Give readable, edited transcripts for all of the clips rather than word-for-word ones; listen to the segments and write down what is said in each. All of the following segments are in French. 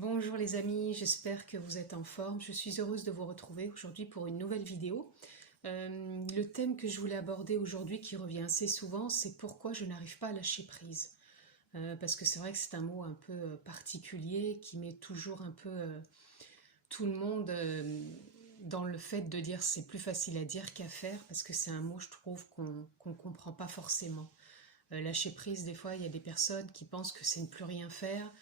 Bonjour les amis, j'espère que vous êtes en forme. Je suis heureuse de vous retrouver aujourd'hui pour une nouvelle vidéo. Le thème que je voulais aborder aujourd'hui, qui revient assez souvent, c'est pourquoi je n'arrive pas à lâcher prise. Parce que c'est vrai que c'est un mot un peu particulier qui met toujours un peu tout le monde dans le fait de dire c'est plus facile à dire qu'à faire, parce que c'est un mot, je trouve, qu'on comprend pas forcément. Lâcher prise, des fois, il y a des personnes qui pensent que c'est ne plus rien faire.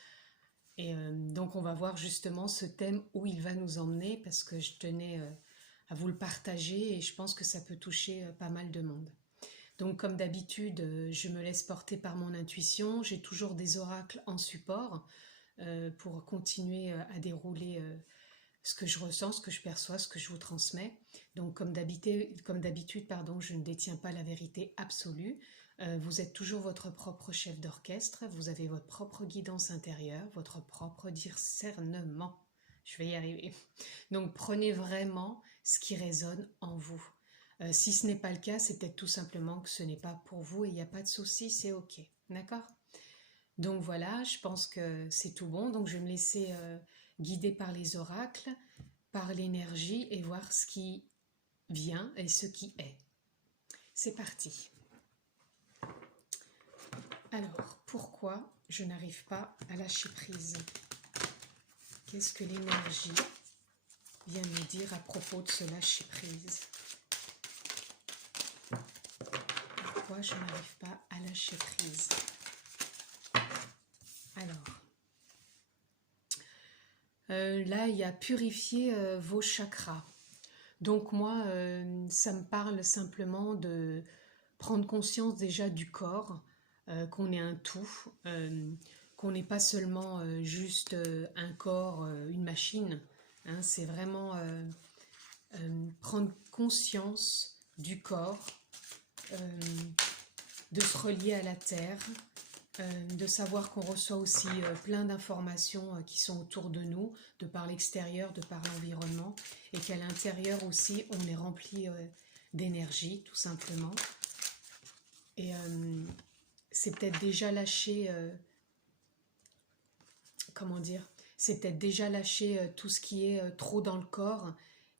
Et donc on va voir justement ce thème où il va nous emmener parce que je tenais à vous le partager et je pense que ça peut toucher pas mal de monde. Donc comme d'habitude, je me laisse porter par mon intuition. J'ai toujours des oracles en support pour continuer à dérouler ce que je ressens, ce que je perçois, ce que je vous transmets. Donc comme d'habitude, pardon, je ne détiens pas la vérité absolue. Vous êtes toujours votre propre chef d'orchestre, vous avez votre propre guidance intérieure, votre propre discernement. Je vais y arriver. Donc prenez vraiment ce qui résonne en vous. Si ce n'est pas le cas, c'est peut-être tout simplement que ce n'est pas pour vous et il n'y a pas de souci, c'est ok. D'accord? Donc voilà, je pense que c'est tout bon. Donc je vais me laisser guider par les oracles, par l'énergie et voir ce qui vient et ce qui est. C'est parti. Alors, pourquoi je n'arrive pas à lâcher prise? Qu'est-ce que l'énergie vient me dire à propos de ce lâcher prise? Pourquoi je n'arrive pas à lâcher prise? Alors, là, il y a purifier vos chakras. Donc moi, ça me parle simplement de prendre conscience déjà du corps, qu'on est un tout, qu'on n'est pas seulement juste un corps, une machine. Hein, c'est vraiment prendre conscience du corps, de se relier à la terre, de savoir qu'on reçoit aussi plein d'informations qui sont autour de nous, de par l'extérieur, de par l'environnement, et qu'à l'intérieur aussi, on est rempli d'énergie, tout simplement. Et c'est peut-être déjà lâché, comment dire, c'est peut-être déjà lâché tout ce qui est trop dans le corps,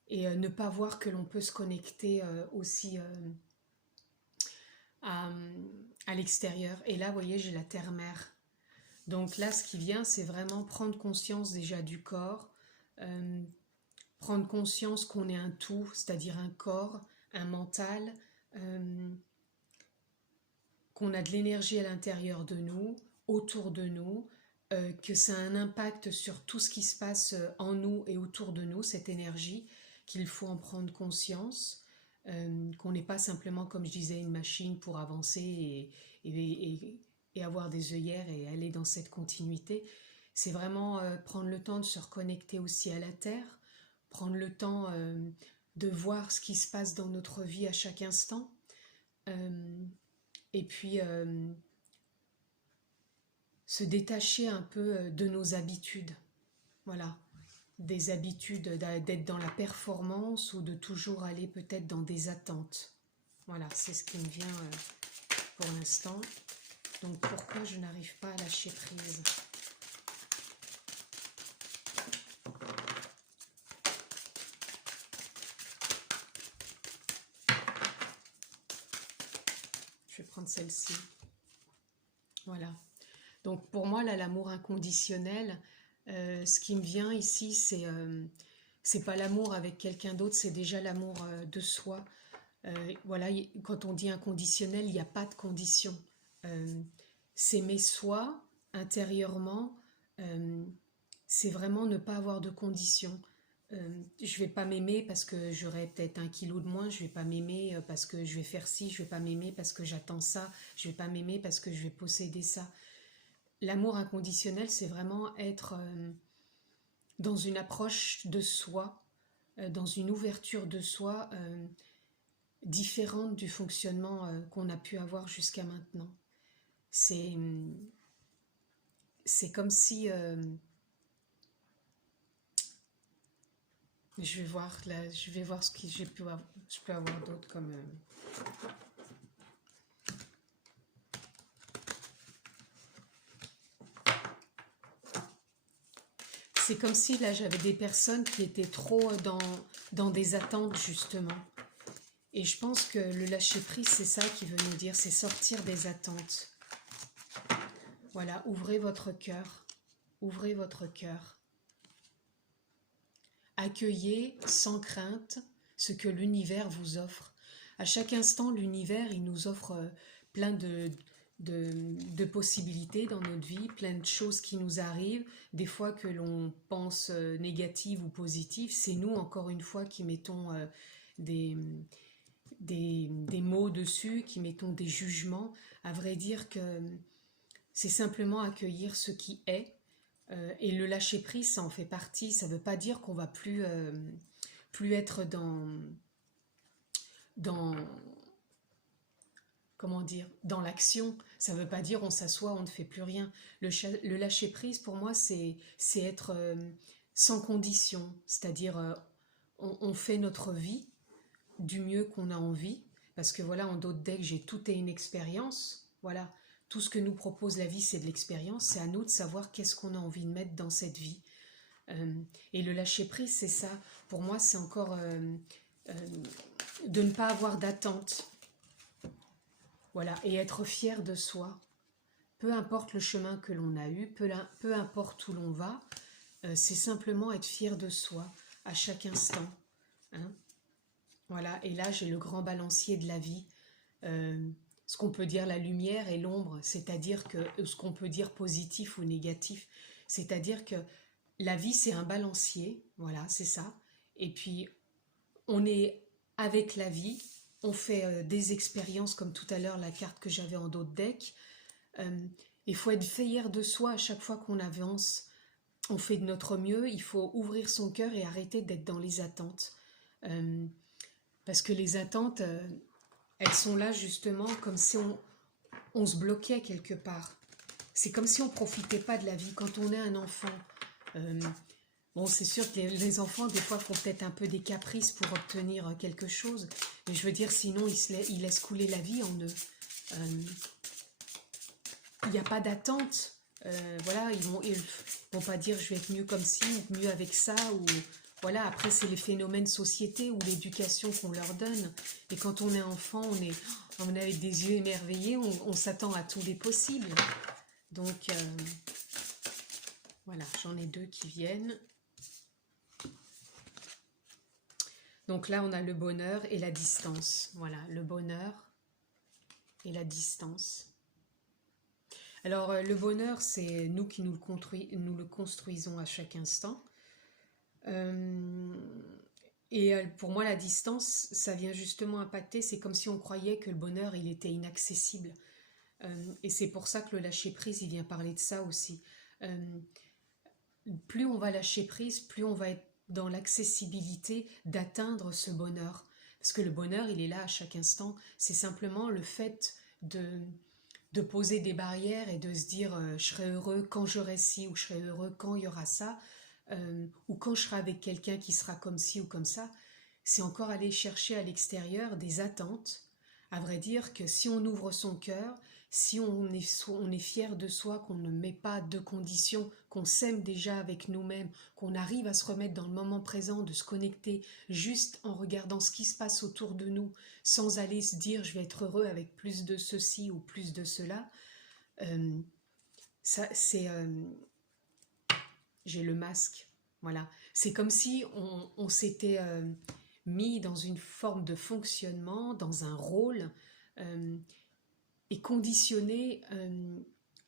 et ne pas voir que l'on peut se connecter aussi à, à l'extérieur. Et là, vous voyez, j'ai la terre-mère. Donc là, ce qui vient, c'est vraiment prendre conscience déjà du corps, euh, prendre conscience qu'on est un tout, c'est-à-dire un corps, un mental, euh, qu'on a de l'énergie à l'intérieur de nous, autour de nous, que ça a un impact sur tout ce qui se passe en nous et autour de nous, cette énergie, qu'il faut en prendre conscience, qu'on n'est pas simplement, comme je disais, une machine pour avancer et avoir des œillères et aller dans cette continuité. C'est vraiment prendre le temps de se reconnecter aussi à la terre, prendre le temps de voir ce qui se passe dans notre vie à chaque instant, et puis se détacher un peu de nos habitudes. Voilà, des habitudes d'être dans la performance ou de toujours aller peut-être dans des attentes. Voilà, c'est ce qui me vient pour l'instant. Donc pourquoi je n'arrive pas à lâcher prise? Je vais prendre celle-ci. Voilà. Donc pour moi, là, l'amour inconditionnel, ce qui me vient ici, c'est pas l'amour avec quelqu'un d'autre, c'est déjà l'amour de soi. Voilà, quand on dit inconditionnel, il n'y a pas de condition. Euh, S'aimer soi intérieurement, euh, c'est vraiment ne pas avoir de condition. Je vais pas m'aimer parce que j'aurai peut-être 1 kilo de moins, je vais pas m'aimer parce que je vais faire ci, je vais pas m'aimer parce que j'attends ça, je vais pas m'aimer parce que je vais posséder ça. L'amour inconditionnel, c'est vraiment être dans une approche de soi, dans une ouverture de soi différente du fonctionnement qu'on a pu avoir jusqu'à maintenant. C'est comme si je vais voir là, je vais voir ce que je peux avoir d'autre comme c'est comme si là j'avais des personnes qui étaient trop dans des attentes justement. Et je pense que le lâcher prise, c'est ça qui veut nous dire, c'est sortir des attentes. Voilà, ouvrez votre cœur. Ouvrez votre cœur. Accueillez sans crainte ce que l'univers vous offre. À chaque instant, l'univers, il nous offre plein de possibilités dans notre vie, plein de choses qui nous arrivent, des fois que l'on pense négatives ou positives. C'est nous, encore une fois, qui mettons des mots dessus, qui mettons des jugements. À vrai dire que c'est simplement accueillir ce qui est. Et le lâcher prise, ça en fait partie. Ça ne veut pas dire qu'on va plus être dans comment dire, dans l'action. Ça ne veut pas dire on s'assoit, on ne fait plus rien. Le lâcher prise, pour moi, c'est être sans condition. C'est-à-dire, on fait notre vie du mieux qu'on a envie. Parce que voilà, en d'autres decks, j'ai tout est une expérience. Voilà. Tout ce que nous propose la vie, c'est de l'expérience. C'est à nous de savoir qu'est-ce qu'on a envie de mettre dans cette vie. Et le lâcher-prise, c'est ça. Pour moi, c'est encore de ne pas avoir d'attente. Voilà. Et être fier de soi. Peu importe le chemin que l'on a eu, peu importe où l'on va, c'est simplement être fier de soi à chaque instant. Hein. Voilà. Et là, j'ai le grand balancier de la vie. Ce qu'on peut dire la lumière et l'ombre, c'est-à-dire que ce qu'on peut dire positif ou négatif, c'est-à-dire que la vie c'est un balancier, voilà, c'est ça. Et puis on est avec la vie, on fait des expériences comme tout à l'heure la carte que j'avais en d'autres decks. Il faut être fier de soi à chaque fois qu'on avance. On fait de notre mieux, il faut ouvrir son cœur et arrêter d'être dans les attentes. Parce que les attentes... elles sont là justement comme si on se bloquait quelque part. C'est comme si on ne profitait pas de la vie. Quand on est un enfant, bon, c'est sûr que les enfants, des fois, font peut-être un peu des caprices pour obtenir quelque chose. Mais je veux dire, sinon, ils laissent couler la vie en eux. Il n'y a pas d'attente. Voilà, ils vont pas dire je vais être mieux comme ci ou mieux avec ça ou... Voilà, après c'est les phénomènes société ou l'éducation qu'on leur donne. Et quand on est enfant, on est avec des yeux émerveillés, on s'attend à tous les possibles. Donc, voilà, j'en ai deux qui viennent. Donc là, on a le bonheur et la distance. Voilà, le bonheur et la distance. Alors, le bonheur, c'est nous qui nous le construisons à chaque instant. Et pour moi la distance ça vient justement impacter, c'est comme si on croyait que le bonheur il était inaccessible, et c'est pour ça que le lâcher prise il vient parler de ça aussi. Plus on va lâcher prise, plus on va être dans l'accessibilité d'atteindre ce bonheur, parce que le bonheur il est là à chaque instant. C'est simplement le fait de poser des barrières et de se dire je serai heureux quand j'aurai ci ou je serai heureux quand il y aura ça. Ou quand je serai avec quelqu'un qui sera comme ci ou comme ça, c'est encore aller chercher à l'extérieur des attentes. À vrai dire que si on ouvre son cœur, si on est fier de soi, qu'on ne met pas de conditions, qu'on s'aime déjà avec nous-mêmes, qu'on arrive à se remettre dans le moment présent, de se connecter juste en regardant ce qui se passe autour de nous, sans aller se dire je vais être heureux avec plus de ceci ou plus de cela, ça c'est... j'ai le masque, voilà. C'est comme si on s'était mis dans une forme de fonctionnement, dans un rôle, et conditionné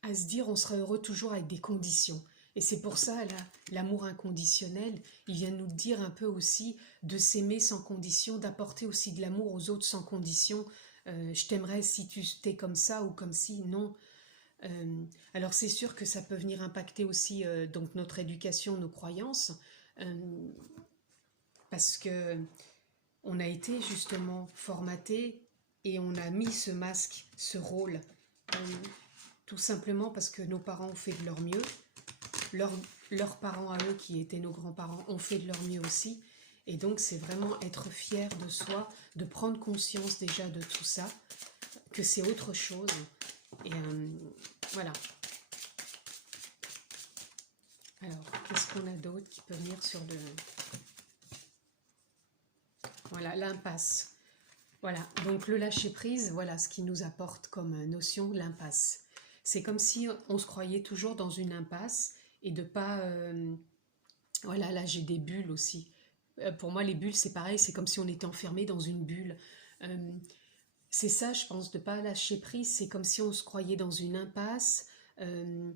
à se dire on sera heureux toujours avec des conditions. Et c'est pour ça, l'amour inconditionnel, il vient nous dire un peu aussi de s'aimer sans condition, d'apporter aussi de l'amour aux autres sans condition. Je t'aimerais si tu t'es comme ça ou comme si, non. Alors c'est sûr que ça peut venir impacter aussi donc notre éducation, nos croyances, parce que on a été justement formaté et on a mis ce masque, ce rôle, tout simplement parce que nos parents ont fait de leur mieux, leurs parents à eux qui étaient nos grands-parents ont fait de leur mieux aussi, et donc c'est vraiment être fier de soi, de prendre conscience déjà de tout ça, que c'est autre chose. Et voilà. Alors, qu'est-ce qu'on a d'autre qui peut venir sur le... Voilà, l'impasse. Voilà, donc le lâcher-prise, voilà ce qui nous apporte comme notion, l'impasse. C'est comme si on se croyait toujours dans une impasse et de pas... voilà, là j'ai des bulles aussi. Pour moi, les bulles, c'est pareil, c'est comme si on était enfermé dans une bulle. Euh, c'est ça, je pense, de pas lâcher prise, c'est comme si on se croyait dans une impasse. euh,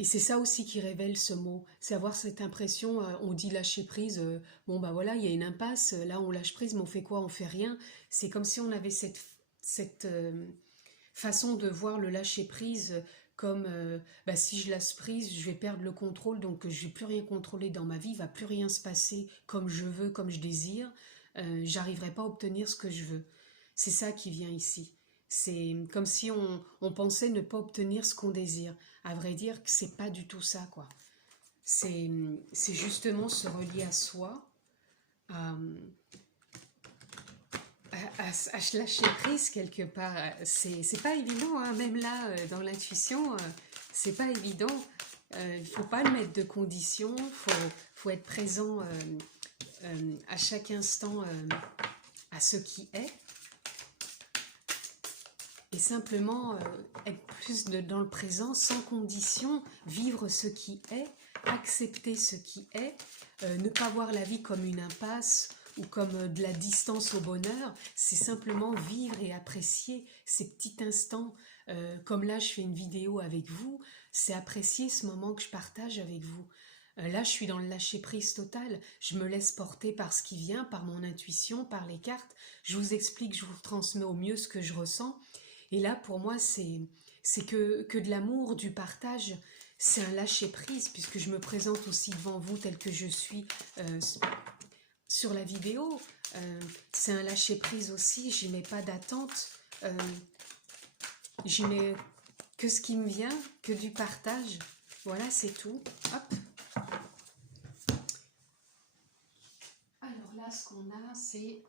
et c'est ça aussi qui révèle ce mot, c'est avoir cette impression, on dit lâcher prise, bon bah voilà, il y a une impasse, là on lâche prise, mais on fait quoi? On fait rien. C'est comme si on avait cette façon de voir le lâcher prise comme bah, si je lâche prise, je vais perdre le contrôle, donc je vais plus rien contrôler dans ma vie, il va plus rien se passer comme je veux, comme je désire, j'arriverai pas à obtenir ce que je veux. C'est ça qui vient ici. C'est comme si on pensait ne pas obtenir ce qu'on désire. À vrai dire que c'est pas du tout ça, quoi. C'est justement se relier à soi, à, à se lâcher prise quelque part. C'est pas évident, hein. Même là, dans l'intuition, c'est pas évident. Il faut pas le mettre de conditions, faut être présent à chaque instant à ce qui est. Et simplement être plus dans le présent, sans condition, vivre ce qui est, accepter ce qui est, ne pas voir la vie comme une impasse ou comme de la distance au bonheur, c'est simplement vivre et apprécier ces petits instants. Comme là, je fais une vidéo avec vous, c'est apprécier ce moment que je partage avec vous. Là, je suis dans le lâcher-prise total, je me laisse porter par ce qui vient, par mon intuition, par les cartes, je vous explique, je vous transmets au mieux ce que je ressens. Et là, pour moi, c'est que de l'amour, du partage, c'est un lâcher-prise, puisque je me présente aussi devant vous tel que je suis sur la vidéo. C'est un lâcher-prise aussi, j'y mets pas d'attente, j'y mets que ce qui me vient, que du partage. Voilà, c'est tout. Hop. Alors là, ce qu'on a, c'est...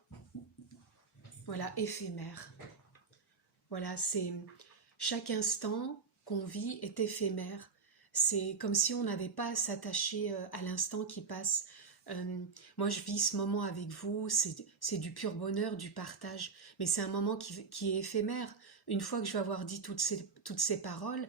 Voilà, éphémère. Voilà, c'est chaque instant qu'on vit est éphémère. C'est comme si on n'avait pas à s'attacher à l'instant qui passe. Moi, je vis ce moment avec vous, c'est du pur bonheur, du partage. Mais c'est un moment qui est éphémère. Une fois que je vais avoir dit toutes ces paroles,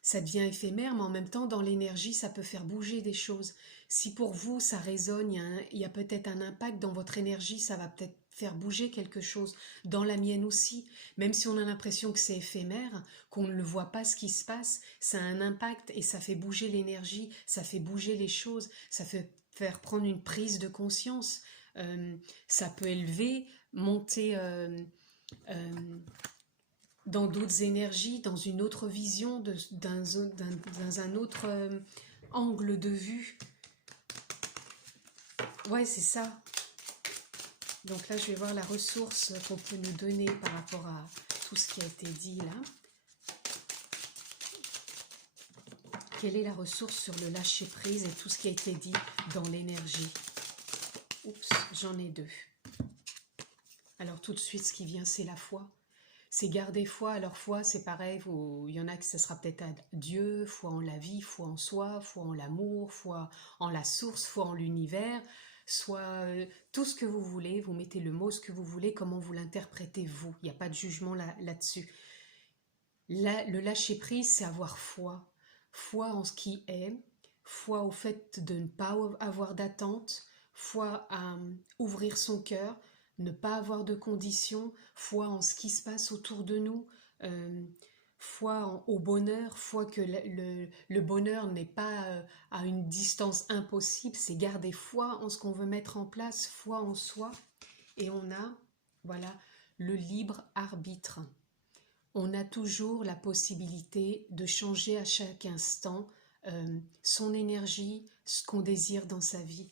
ça devient éphémère, mais en même temps, dans l'énergie, ça peut faire bouger des choses. Si pour vous, ça résonne, il y a peut-être un impact dans votre énergie, ça va peut-être faire bouger quelque chose. Dans la mienne aussi. Même si on a l'impression que c'est éphémère, qu'on ne le voit pas ce qui se passe, ça a un impact et ça fait bouger l'énergie, ça fait bouger les choses, ça fait faire prendre une prise de conscience. Ça peut élever, monter dans d'autres énergies, dans une autre vision, dans un autre angle de vue. Ouais, c'est ça. Donc là, je vais voir la ressource qu'on peut nous donner par rapport à tout ce qui a été dit là. Quelle est la ressource sur le lâcher-prise et tout ce qui a été dit dans l'énergie? Oups, j'en ai deux. Alors tout de suite, ce qui vient, c'est la foi. C'est garder foi. Alors foi, c'est pareil, il y en a que ce sera peut-être à Dieu, foi en la vie, foi en soi, foi en l'amour, foi en la source, foi en l'univers, soit tout ce que vous voulez, vous mettez le mot ce que vous voulez, comment vous l'interprétez vous. Il n'y a pas de jugement là-dessus. Le lâcher-prise, c'est avoir foi. Foi en ce qui est, foi au fait de ne pas avoir d'attente, foi à ouvrir son cœur, ne pas avoir de conditions, foi en ce qui se passe autour de nous, foi au bonheur, foi que le bonheur n'est pas à une distance impossible, c'est garder foi en ce qu'on veut mettre en place, foi en soi. Et on a, voilà, le libre arbitre. On a toujours la possibilité de changer à chaque instant son énergie, ce qu'on désire dans sa vie.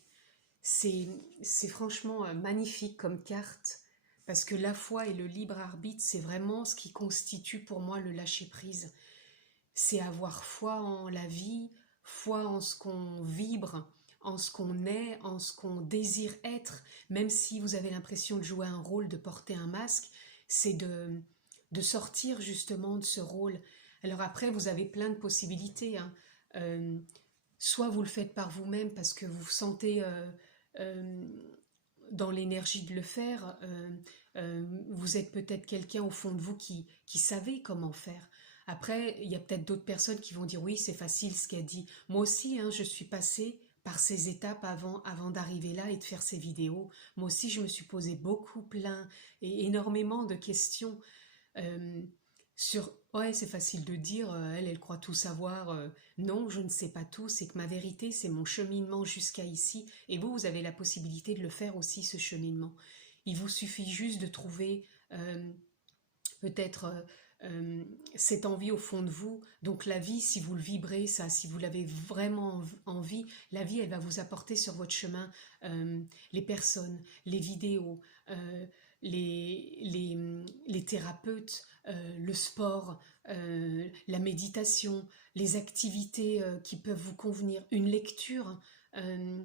C'est franchement magnifique comme carte, parce que la foi et le libre arbitre, c'est vraiment ce qui constitue pour moi le lâcher-prise. C'est avoir foi en la vie, foi en ce qu'on vibre, en ce qu'on est, en ce qu'on désire être, même si vous avez l'impression de jouer un rôle, de porter un masque, c'est de sortir justement de ce rôle. Alors après, vous avez plein de possibilités, hein. soit vous le faites par vous-même parce que vous vous sentez euh, dans l'énergie de le faire. Vous êtes peut-être quelqu'un au fond de vous qui savait comment faire. Après, il y a peut-être d'autres personnes qui vont dire oui, c'est facile ce qu'elle dit. Moi aussi, hein, je suis passée par ces étapes avant d'arriver là et de faire ces vidéos. Moi aussi, je me suis posé beaucoup, plein et énormément de questions euh, sur ouais, c'est facile de dire, elle croit tout savoir. Non, je ne sais pas tout, c'est que ma vérité, c'est mon cheminement jusqu'à ici. Et vous, vous avez la possibilité de le faire aussi, ce cheminement. Il vous suffit juste de trouver peut-être cette envie au fond de vous. Donc la vie, si vous le vibrez, ça, si vous l'avez vraiment envie, la vie, elle va vous apporter sur votre chemin les personnes, les vidéos, les thérapeutes, le sport, la méditation, les activités qui peuvent vous convenir, une lecture, euh,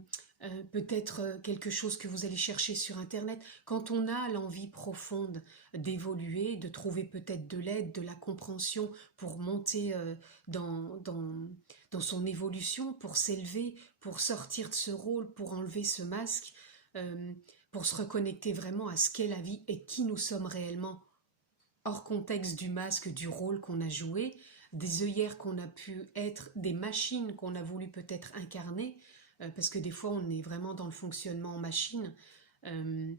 peut-être quelque chose que vous allez chercher sur Internet. Quand on a l'envie profonde d'évoluer, de trouver peut-être de l'aide, de la compréhension pour monter dans son évolution, pour s'élever, pour sortir de ce rôle, pour enlever ce masque, euh, pour se reconnecter vraiment à ce qu'est la vie et qui nous sommes réellement, hors contexte du masque, du rôle qu'on a joué, des œillères qu'on a pu être, des machines qu'on a voulu peut-être incarner, parce que des fois on est vraiment dans le fonctionnement en machine. Euh,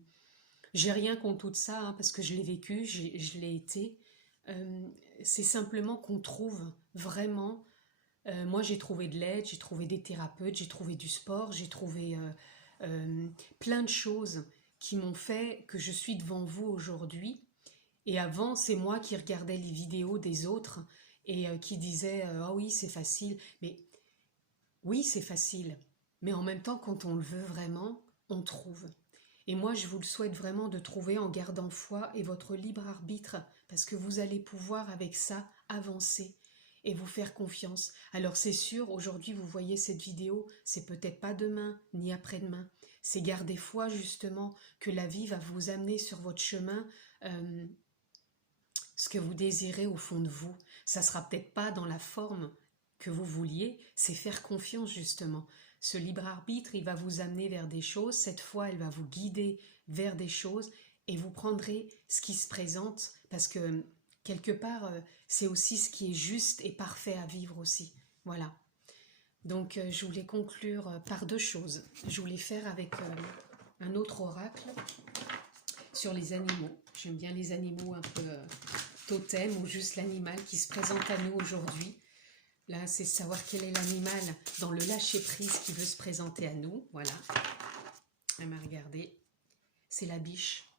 j'ai rien contre tout ça, hein, parce que je l'ai vécu, je l'ai été. Euh, c'est simplement qu'on trouve vraiment. Moi, j'ai trouvé de l'aide, j'ai trouvé des thérapeutes, j'ai trouvé du sport, j'ai trouvé plein de choses qui m'ont fait que je suis devant vous aujourd'hui. Et avant, c'est moi qui regardais les vidéos des autres et qui disais ah oui, c'est facile. Mais oui, c'est facile. Mais en même temps, quand on le veut vraiment, on trouve. Et moi, je vous le souhaite vraiment de trouver en gardant foi et votre libre arbitre, parce que vous allez pouvoir avec ça avancer et vous faire confiance. Alors c'est sûr, aujourd'hui vous voyez cette vidéo, c'est peut-être pas demain ni après-demain. C'est garder foi justement que la vie va vous amener sur votre chemin euh, ce que vous désirez au fond de vous. Ça sera peut-être pas dans la forme que vous vouliez, c'est faire confiance justement. Ce libre arbitre, il va vous amener vers des choses, cette fois elle va vous guider vers des choses et vous prendrez ce qui se présente parce que quelque part c'est aussi ce qui est juste et parfait à vivre aussi. Voilà. Donc je voulais conclure par deux choses. Je voulais faire avec un autre oracle sur les animaux. J'aime bien les animaux un peu totem ou juste l'animal qui se présente à nous aujourd'hui. Là, c'est savoir quel est l'animal dans le lâcher-prise qui veut se présenter à nous. Voilà. Elle m'a regardé. C'est la biche.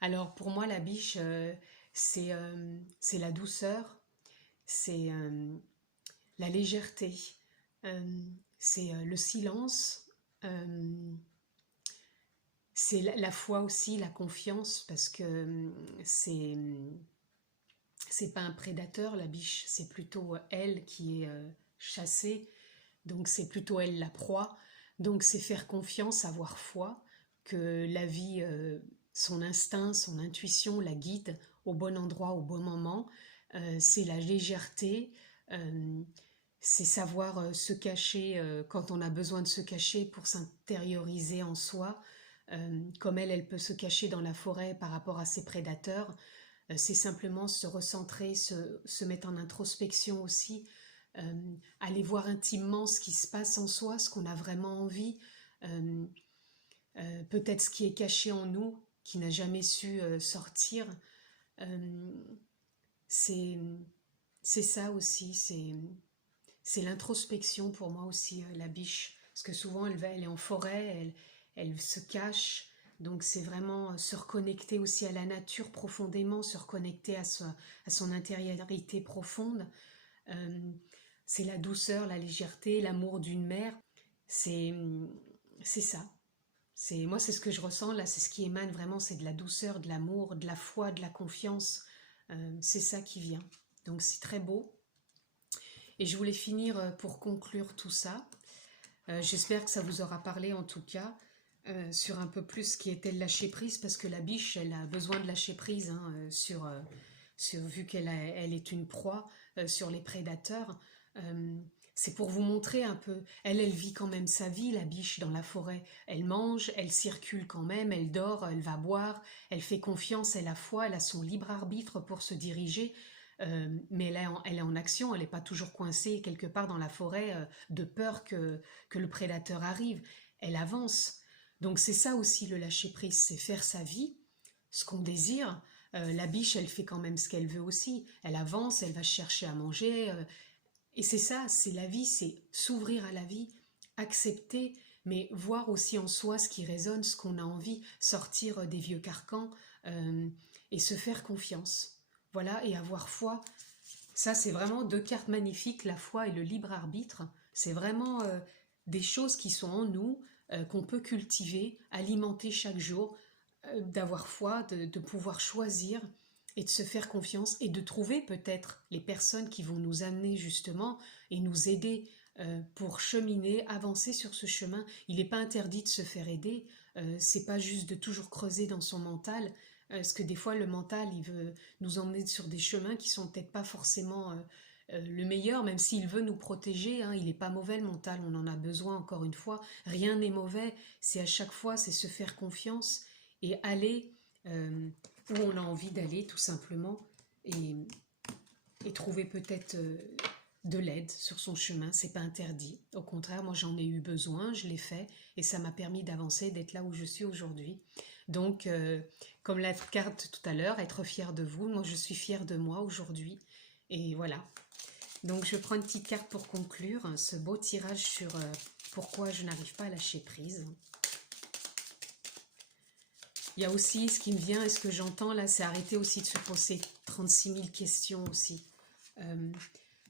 Alors, pour moi, la biche, c'est la douceur, c'est la légèreté, c'est le silence, c'est la foi aussi, la confiance, parce que c'est pas un prédateur, la biche, c'est plutôt elle qui est chassée, donc c'est plutôt elle la proie. Donc c'est faire confiance, avoir foi, que la vie, son instinct, son intuition la guide au bon endroit, au bon moment. C'est la légèreté, euh, c'est savoir se cacher quand on a besoin de se cacher pour s'intérioriser en soi. Comme elle peut se cacher dans la forêt par rapport à ses prédateurs. C'est simplement se recentrer, se mettre en introspection aussi, aller voir intimement ce qui se passe en soi, ce qu'on a vraiment envie, euh, peut-être ce qui est caché en nous, qui n'a jamais su sortir. Euh, c'est c'est ça aussi, c'est l'introspection pour moi aussi, la biche. Parce que souvent elle est en forêt, elle se cache. Donc c'est vraiment se reconnecter aussi à la nature profondément, se reconnecter à son intériorité profonde. Euh, c'est la douceur, la légèreté, l'amour d'une mère. C'est c'est ça. Moi c'est ce que je ressens là, c'est ce qui émane vraiment, c'est de la douceur, de l'amour, de la foi, de la confiance. C'est ça qui vient. Donc c'est très beau. Et je voulais finir pour conclure tout ça. J'espère que ça vous aura parlé en tout cas sur un peu plus ce qui était le lâcher prise, parce que la biche, elle a besoin de lâcher prise hein, vu qu'elle est une proie sur les prédateurs. c'est pour vous montrer un peu. Elle vit quand même sa vie, la biche dans la forêt. Elle mange, elle circule quand même, elle dort, elle va boire, elle fait confiance, elle a foi, elle a son libre arbitre pour se diriger. Mais elle est en action, elle n'est pas toujours coincée quelque part dans la forêt de peur que le prédateur arrive. Elle avance. Donc c'est ça aussi le lâcher-prise, c'est faire sa vie, ce qu'on désire. La biche, elle fait quand même ce qu'elle veut aussi. Elle avance, elle va chercher à manger. Et c'est ça, c'est la vie, c'est s'ouvrir à la vie, accepter, mais voir aussi en soi ce qui résonne, ce qu'on a envie, sortir des vieux carcans et se faire confiance. Voilà, et avoir foi. Ça, c'est vraiment deux cartes magnifiques, la foi et le libre arbitre. C'est vraiment des choses qui sont en nous, qu'on peut cultiver, alimenter chaque jour, d'avoir foi, de pouvoir choisir et de se faire confiance et de trouver peut-être les personnes qui vont nous amener justement et nous aider pour cheminer, avancer sur ce chemin. Il n'est pas interdit de se faire aider, c'est pas juste de toujours creuser dans son mental, parce que des fois le mental il veut nous emmener sur des chemins qui sont peut-être pas forcément le meilleur, même s'il veut nous protéger, hein, il n'est pas mauvais le mental, on en a besoin encore une fois, rien n'est mauvais, c'est à chaque fois, c'est se faire confiance et aller où on a envie d'aller tout simplement et trouver peut-être de l'aide sur son chemin, c'est pas interdit. Au contraire, moi j'en ai eu besoin, je l'ai fait et ça m'a permis d'avancer, d'être là où je suis aujourd'hui. Donc, comme la carte tout à l'heure, être fière de vous, moi je suis fière de moi aujourd'hui et voilà. Donc je prends une petite carte pour conclure ce beau tirage sur pourquoi je n'arrive pas à lâcher prise. Il y a aussi ce qui me vient et ce que j'entends là, c'est arrêter aussi de se poser 36 000 questions aussi.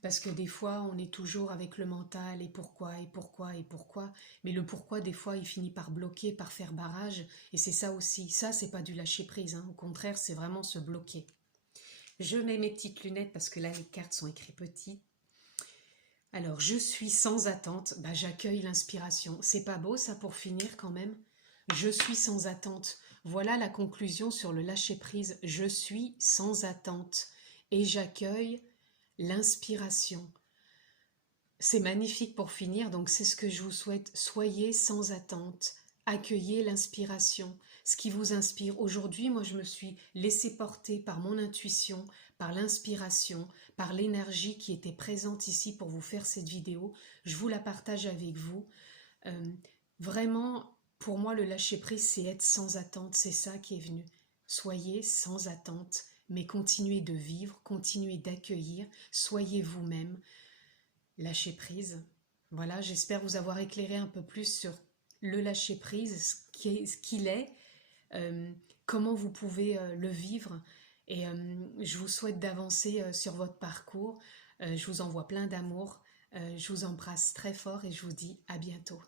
Parce que des fois, on est toujours avec le mental et pourquoi, et pourquoi, et pourquoi. Mais le pourquoi, des fois, il finit par bloquer, par faire barrage. Et c'est ça aussi. Ça, c'est pas du lâcher prise. Hein. Au contraire, c'est vraiment se bloquer. Je mets mes petites lunettes parce que là, les cartes sont écrites petites. Alors, je suis sans attente. Bah, j'accueille l'inspiration. C'est pas beau ça pour finir quand même? Je suis sans attente. Voilà la conclusion sur le lâcher-prise. Je suis sans attente et j'accueille l'inspiration. C'est magnifique pour finir, donc c'est ce que je vous souhaite. Soyez sans attente, accueillez l'inspiration, ce qui vous inspire. Aujourd'hui, moi, je me suis laissée porter par mon intuition, par l'inspiration, par l'énergie qui était présente ici pour vous faire cette vidéo. Je vous la partage avec vous. Vraiment, pour moi, le lâcher-prise, c'est être sans attente, c'est ça qui est venu. Soyez sans attente, mais continuez de vivre, continuez d'accueillir, soyez vous-même, lâchez prise. Voilà, j'espère vous avoir éclairé un peu plus sur le lâcher-prise, ce qu'il est, comment vous pouvez le vivre. Et je vous souhaite d'avancer sur votre parcours. Je vous envoie plein d'amour. Je vous embrasse très fort et je vous dis à bientôt.